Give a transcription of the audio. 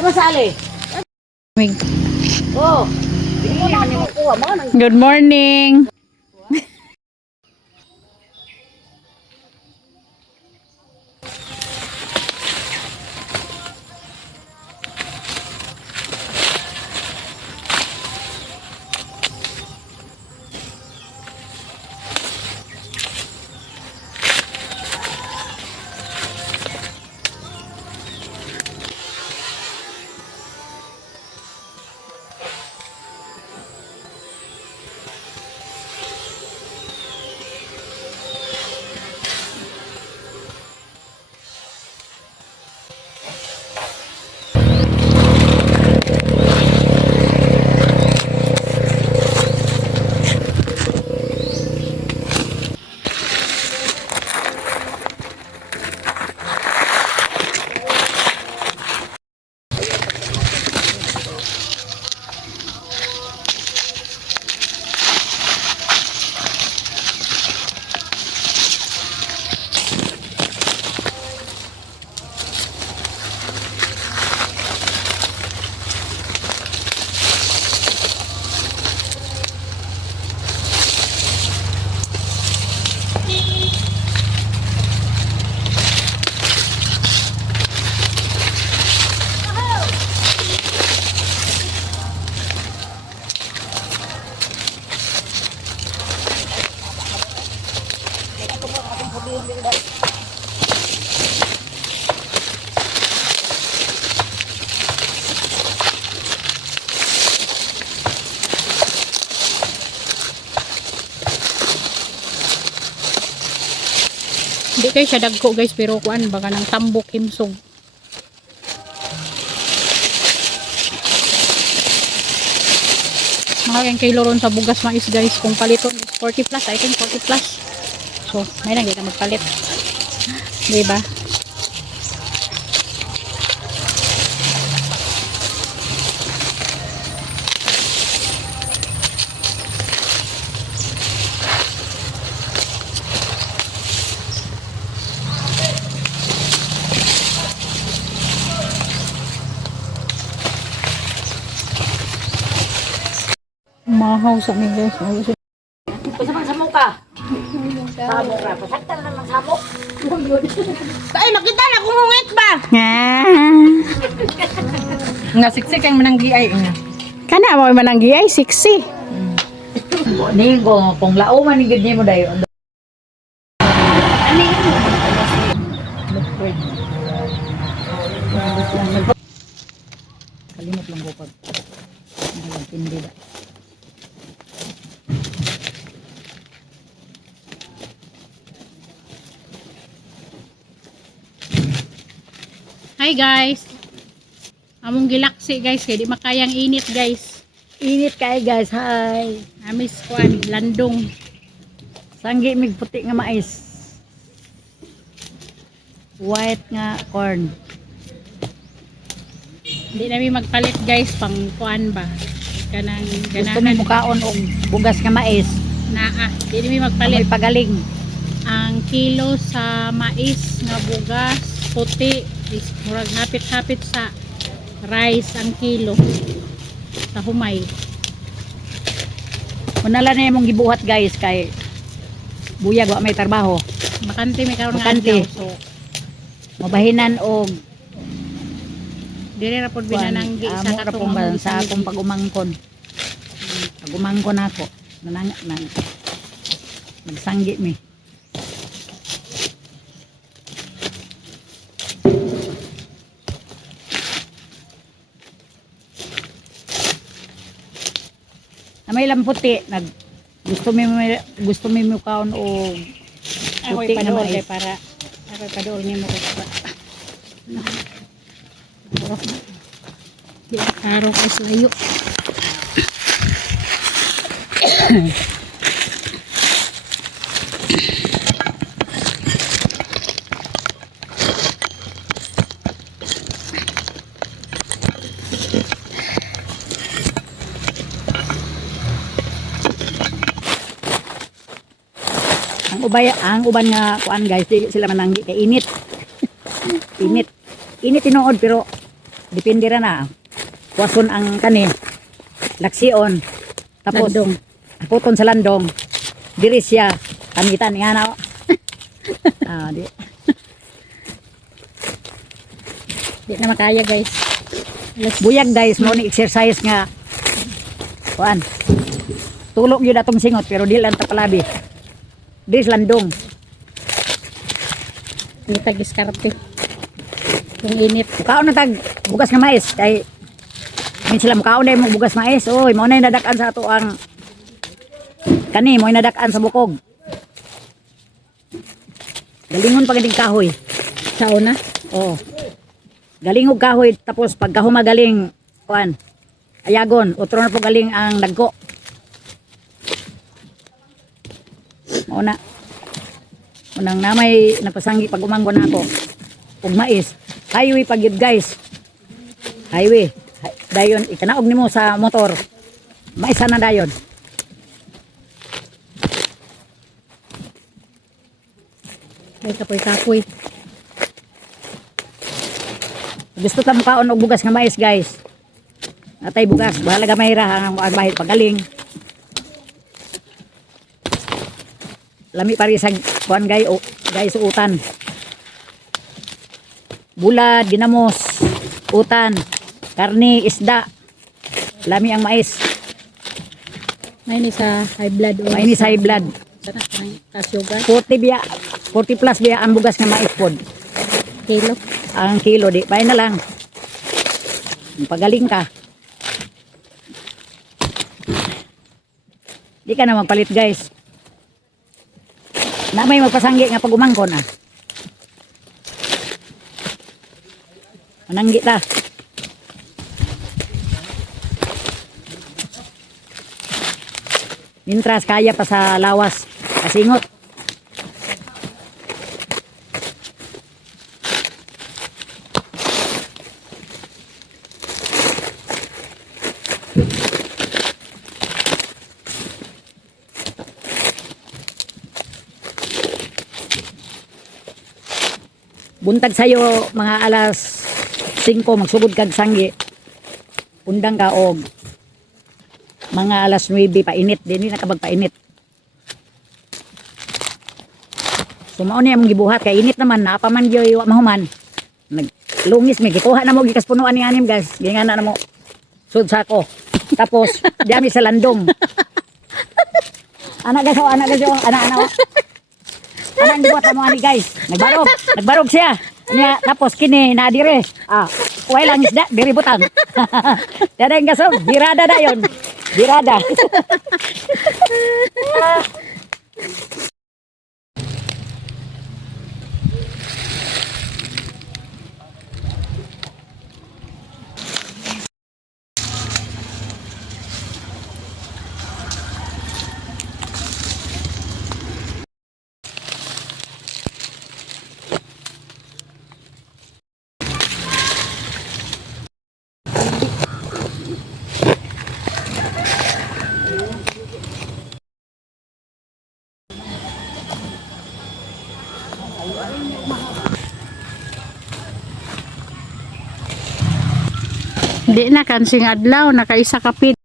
Ay, masali. Oh. Hindi mo naman yung kuha mo. Good morning. Hindi kayo siya dagko guys, pero kuan baka ng tambok himsog. Mga kilo ron sa bugas mais guys, kung paliton is 40 plus, I think 40 plus. So, may lang kita magpalit. Diba? Mahaw sa amin guys. Pasamang samok ka. Samok ka. Pasaktan naman samok. Ay, nakita na kung hungit ba? Nga siksik ang mananggi ay nga. Kana mo mananggi ay 60. Ni ko kung lao man ni gid mo dayon. Kalimot lang ko pag hindi da. Hi guys. Among gilaksi guys, kay di makayang init guys. Init kay guys. Hi. Amis kuan landong. Sanggi mig puti nga mais. White nga corn. Hindi namin magpalit guys pang kuan ba. Kanang Gusto mi ganahan mukaon og bugas nga mais. naa. Hindi namin magpalit. Palit pagaling. Ang kilo sa mais nga bugas puti is murag hapit-hapit sa rice ang kilo sa humay. Unala na imong gibuhat guys kay buyag wa may trabaho. Bakante may karon nga Bakante. adlaw. So Mabahinan og dire ra pod binananggi sa amo ra katong pong among sa akong pagumangkon. Pagumangkon ako. Nanang nagsanggi mi. May lang puti nag gusto mi kaon og ako'y puti nga padool mais. kay para ako'y padool nimo ko pa. Di araw is layo. Ang uban nga kuan guys, dili sila mananggi kay init. Init tinuod pero depende ra na. Kuwason ang kani, laksion. Tapos, Landong. puton sa landong. Diri siya, kamitan nga na. Di. Di na makaya guys. Buyag guys, mo ni exercise nga. Kuan. Tulog yun atong singot, pero di lang tapalabi. Diri sa landong. Hindi tag-diskarte. Yung init. Mukaon na tag bugas nga mais kay min sila mukaon na mo bugas mais. Oy, mo na nadakan sa ato ang kani mo nadakan sa bukog. Galingon pag ding kahoy. Sa una. Oh. Galingog kahoy tapos pagka humagaling kuan. Ayagon, utro na po galing ang dagko. Mo na. Unang namay napasanggi pag umanggon ako. Ug mais. Highway pag yun guys. Highway. Dayon ikanaog nimo sa motor. Maisa na dayon. Ay kapoy-kapoy. Gusto ta mukaon og bugas nga mais guys. Atay bugas, bahala gamay ra ang bahit pagaling. Lami pari sa kuan guys utan. Bulad, ginamos, utan, karne, isda. Lami ang mais. May ni sa high blood. May ni sa high blood. Sana ka sugar. 40 biya, 40 plus biya ang bugas nga mais pod. Kilo. Ang kilo di, bay na lang. Pagaling ka. Di ka na magpalit guys. Na may magpasanggi nga pag umangkon ah. Mananggi ta. Mintras kaya pa sa lawas. Kasingot. Buntag sayo mga alas 5 magsugod kag sanggi. Undang ka og mga alas 9 painit dinhi nakabagpainit. So mao ni among gibuhat kay init naman na pa man gyoy wa mahuman. Naglungis mi gikuha na mo gikas punuan ni anim guys. Gingana na mo sud sako. Tapos diami sa landong. Anak guys, anak anak. Anang buhat mo ani guys. Nagbarog siya. Nya tapos kini na dire. Way lang isda diri butang. Dada ang gaso, birada dayon. Birada. Di na kansing adlaw nakaisa ka pid.